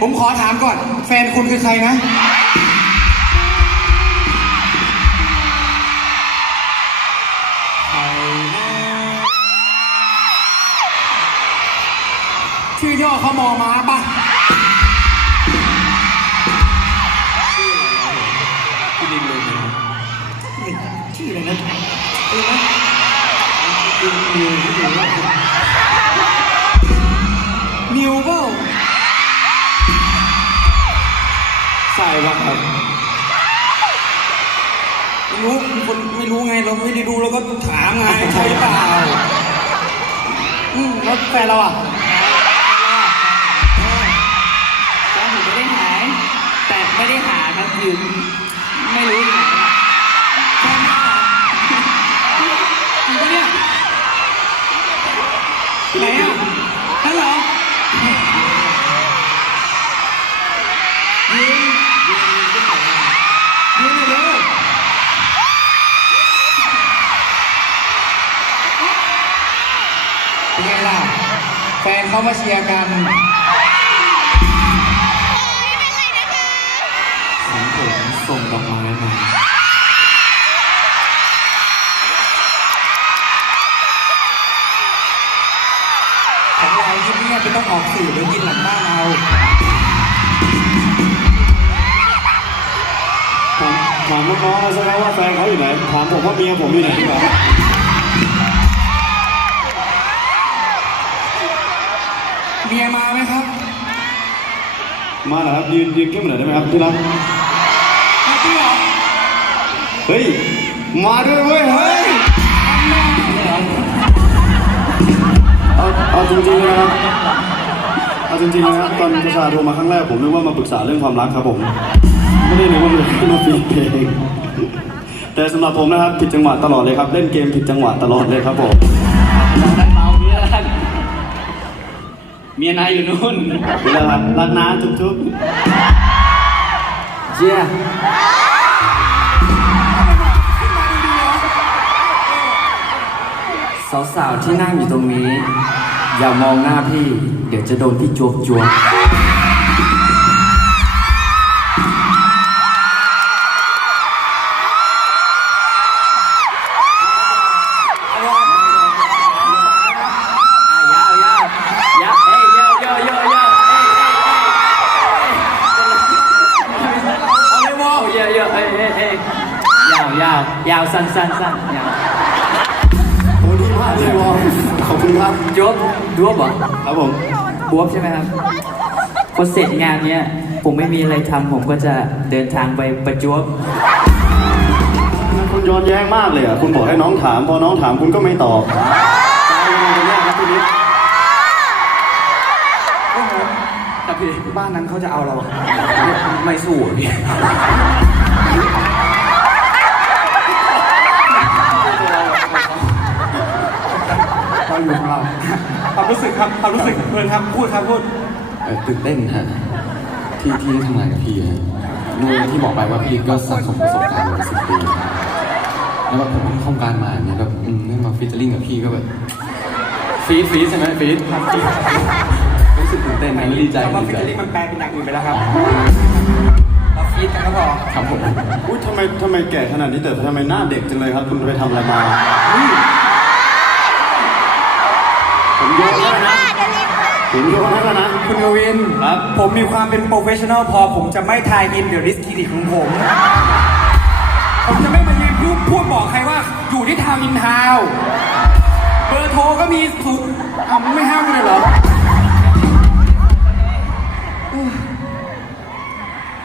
ผมขอถามก่อน แฟนคุณคือใครนะ ชื่อย่อเขามอมาปะพี่ดินเลยนะชื่ออะไรนะเออนะดินนิวที่ดินนิวเปล่าใช่ป่ะครับไม่รู้คนไม่รู้ไงเราไม่ได้ดูเราก็ถามไงใช่เปล่าอืมแล้วแฟนเราอะแฟนผมไม่ได้หาย แต่ไม่ได้หาครับคือไม่รู้ เป็นไงล่ะ แฟนเขามาเชียร์กันของผมส่งดอกไม้มาของเราที่เนี่ยไม่ต้องออกสื่อเดี๋ยวยินหลังบ้านเราถามถามน้องๆแล้วใช่ไหมว่าแฟนเขาอยู่ไหน ถามผมว่าเมียผมอยู่ไหนดีกว่า เมียมาไหมครับมาเหรอครับยืนยืนเข้มหน่อยได้ไหมครับที่รักมาจริงเหรอเฮ้ยมาด้วยเว้ยเฮ้ยเอาเอาจริงๆเลยนะครับเอาจริงๆนะครับตอนประชาโทรมาครั้งแรกผมนึกว่ามาปรึกษาเรื่องความรักครับผม ไม่ได้นึกว่ามันจะมาฟีดเพลงแต่สำหรับผมนะครับผิดจังหวะตลอดเลยครับ เล่นเกมผิดจังหวะตลอดเลยครับผม เมียนายอยู่นู่นเวลารักนะทุกๆเจียสาวๆที่นั่งอยู่ตรงนี้ อย่ามองหน้าพี่ เดี๋ยวจะโดนพี่จวบจวบ ยาวยาวสั้นสั้นสั้นยาวโอ้ดีมากเลยวอขอบคุณครับจวบดวบเหรอครับผมบวบใช่ไหมครับพอเสร็จงานเนี้ยผมไม่มีอะไรทำผมก็จะเดินทางไปประจวบคุณย้อนแย้งมากเลยอะคุณบอกให้น้องถามพอน้องถามคุณก็ไม่ตอบตายยังไงกันแน่ครับทีนี้ครับพี่บ้านนั้นเขาจะเอาเราไม่สู้อะพี่ เราอยู่ของเรา ความรู้สึกครับความรู้สึกเพื่อนครับพูดครับพูดเอ่อตื่นเต้นฮะที่ที่ได้ทำงานกับพี่ฮะนู่นที่บอกไปว่าพี่ก็สะสมประสบการณ์มาสิบปีแล้วแบบผมเพิ่งเข้าวงการมาเนี่ยแบบอืมได้มาฟิชเชอร์ลิงกับพี่ก็แบบฟีดฟีดใช่ไหมฟีดรู้สึกตื่นเต้นนะดีใจคำว่าดีฟิชใจเชอร์ลิงมันแปลเป็นอย่างอื่นไปแล้วครับเราฟีดกันก็พอครับผม อุ้ยทำไมทำไมแก่ขนาดนี้แต่ทำไมหน้าเด็กจังเลยครับ คุณไปทำอะไรมา ผมโยนให้นะผมโยนให้แล้วนะคุณกวินครับ ผมมีความเป็นโปรเฟชชั่นอลพอ ผมจะไม่ทายอินเดอะริสคิดิของผม ผมจะไม่มายืนพูดพูดบอกใครว่า อยู่ที่ทาวน์อินทาวน์เบอร์โทรก็มีสุดอ้าวมึงไม่ห้ามกันเลยเหรอ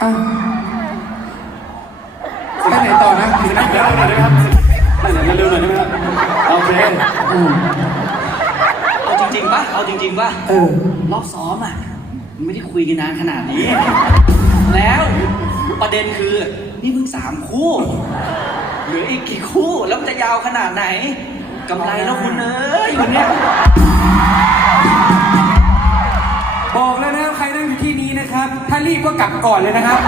อะไปไหนต่อนะเร็วหน่อยได้ไหมครับเร็วหน่อยได้ไหมครับโอเคเอา จริงๆป่ะเอาจริงๆป่ะเออ รอบซ้อมอะมันไม่ได้คุยกันนานขนาดนี้ แล้วประเด็นคือนี่เพิ่งสามคู่เหลืออีกกี่คู่แล้วมันจะยาวขนาดไหนกำไรแล้วคุณเอ้ยวันเนี้ยบอกแล้วนะใครนั่งอยู่ที่นี้นะครับ ถ้ารีบก็กลับก่อนเลยนะครับ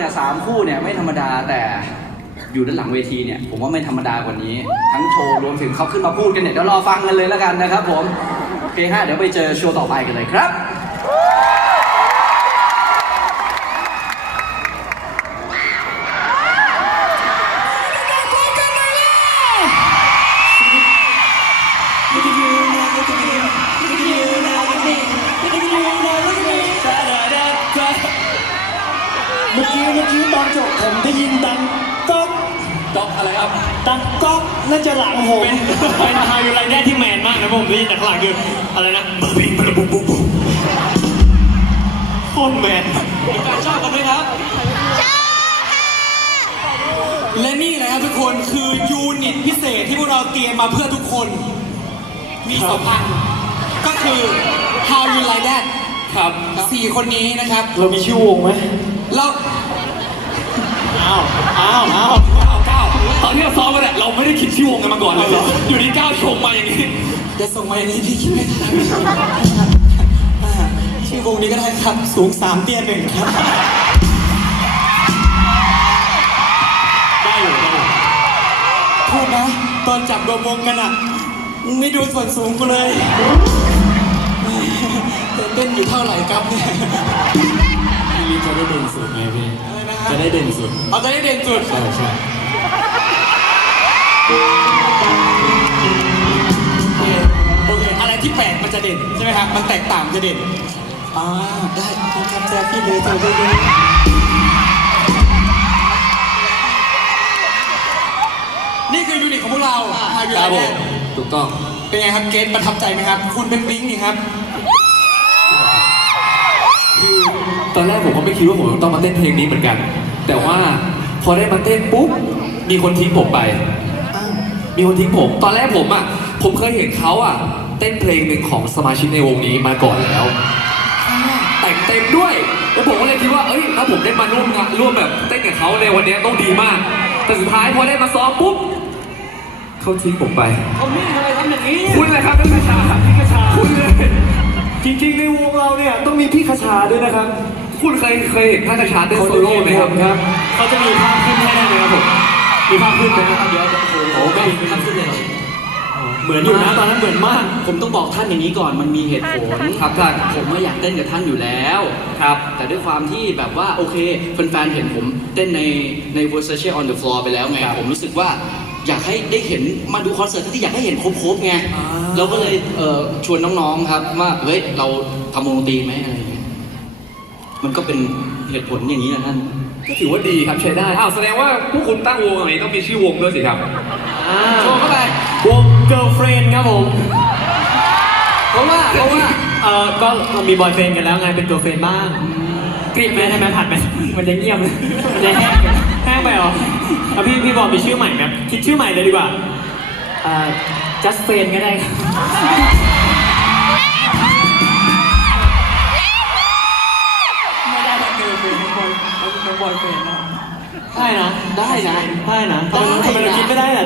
เนี่ยสามคู่เนี่ยไม่ธรรมดาแต่อยู่ด้านหลังเวทีเนี่ยผมว่าไม่ธรรมดากว่านี้ ทั้งโชว์รวมถึงเขาขึ้นมาพูดกันเนี่ยเดี๋ยวรอฟังกันเลยแล้วกันนะครับผมโอเคฮะเดี๋ยวไปเจอโชว์ต่อไปกันเลยครับ อะไรครับดังก๊อกน่าจะหลังผมเป็นฮายูไรแดนที่แมนมากนะผมได้ยินจากข้างหลังคืออะไรนะบบิงบบุบบุบบุโคตรแมนชอบกันไหมครับและนี่แหละครับทุกคนคือยูนิตพิเศษที่พวกเราเตรียมมาเพื่อทุกคน มีสองพันก็คือ How You Like That ครับสี่คนนี้นะครับ เรามีชื่อวงไหมเราอ้าวอ้าวอ้าวก้าว ตอนที่เราซ้อมมาเนี่ยเราไม่ได้คิดชื่อวงกันมาก่อนเลยเหรออยู่ดีก้าวชงมาอย่างนี้จะส่งมาอย่างนี้พี่คิดไม่ทันอ่าชื่อวงนี้ก็ได้ครับ สูงสามเตี้ยหนึ่งครับได้อยู่ได้อยู่โทษนะตอนจับรวมวงกันอะไม่ดูส่วนสูงกูเลยตื่นเต้นอยู่เท่าไหร่ครับเนี่ยพี่ลีจะได้เด่นสุดไงพี่อะไรนะฮะจะได้เด่นสุดเอาจะได้เด่นสุด ใช่ใช่โอเคอะไรที่แปลกมันจะเด่นใช่ไหมครับ มันแตกต่างจะเด่น อ่า ได้ต้องทำแจ๊พี่เลยเธอเลยนี่คือยูนิตของพวกเราฮายูครับไลผแดมนถูกต้อง เป็นไงครับเกตประทับใจไหมครับ คุณเป็นบลิงนี่ครับตอนแรกผมก็ไม่คิดว่าผมต้องมาเต้นเพลงนี้เหมือนกัน แต่ว่าพอได้มาเต้นปุ๊บ มีคนทิ้งผมไป มีคนทิ้งผม ตอนแรกผมอะ ผมเคยเห็นเขาอะ เต้นเพลงหนึ่งของสมาชิกในวงนี้มาก่อนแล้ว แต่งเต็มด้วย แล้วผมก็เลยคิดว่า เอ้ย ถ้าผมได้มาร่วมงานร่วมแบบเต้นกับเขาในวันนี้ต้องดีมาก แต่สุดท้ายพอได้มาซ้อมปุ๊บเขาทิ้งผมไปเขานี่ทำไมทำอย่างนี้ คุณเลยครับท่านกระชาพี่กระชา คุณเลย จริงๆ ในวงเราเนี่ยต้องมีพี่คชาด้วยนะครับ คุณเคยเคยเห็นท่านกระชาเต้นโซโล่ไหมครับครับ เขาจะมีภาพขึ้นให้ได้ไหมครับผม มีภาพขึ้นไหมครับเดี๋ยวโอ้ไม่ทำขึ้นเลยเหมือนอยู่นะตอนนั้นเหมือนมาก ผมต้องบอกท่านอย่างนี้ก่อนมันมีเหตุผลครับท่านผมไม่อยากเต้นกับท่านอยู่แล้วครับ แต่ด้วยความที่แบบว่าโอเคแฟนๆเห็นผมเต้นในใน Versace on the floor ไปแล้วไง ผมรู้สึกว่าอยากให้ได้เห็นมาดูคอนเสิร์ตที่อยากให้เห็นครบๆไงเราก็เลยเอ่อชวนน้องๆครับว่าเฮ้ยเราทำวงดนตรีไหมอะไรอย่างเงี้ยมันก็เป็นเหตุผลอย่างนี้นะท่านก็ถือว่าดีครับใช้ได้อ้าวแสดงว่าพวกคุณตั้งวงอะไรต้องมีชื่อวงด้วยสิครับอ่า โชว์เข้าไปวง girlfriend ครับผม เพราะว่าเพราะว่าเอ่อก็เรามีบอยเฟนกันแล้วไงเป็น girlfriend บ้างกรีดไหมใช่ไหมผัดไหมมันจะเงียบเลยมันจะแห้งแห้งไปเหรอเอาพี่พี่บอกมีชื่อใหม่ไหมคิดชื่อใหม่เลยดีกว่าอ่า just friend ก็ได้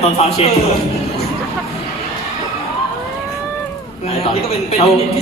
คิดไม่ได้แต่ตอนฟาวเช็คนะครับนี่ก็เป็นเป็นเอายูนิตพิ